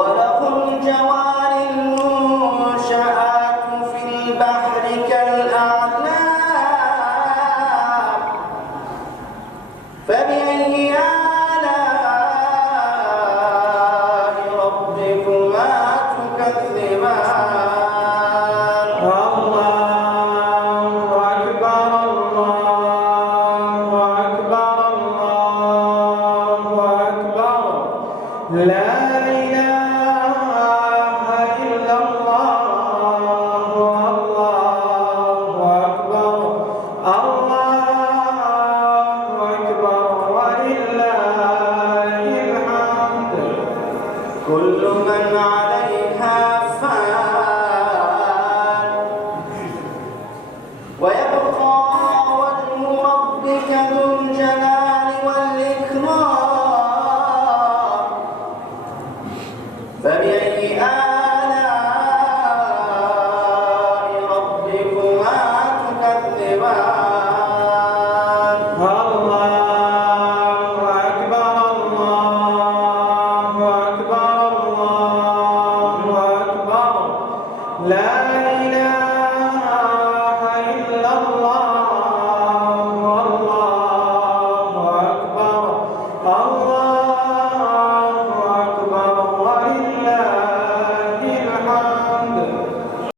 وله الجوار المنشآت في البحر كالأعلام فبأي آلاء ربكما تكذبان الله أكبر الله أكبر الله أكبر لا إله إلا الله الله أكبر الله أكبر ولله الحمد كل من عليها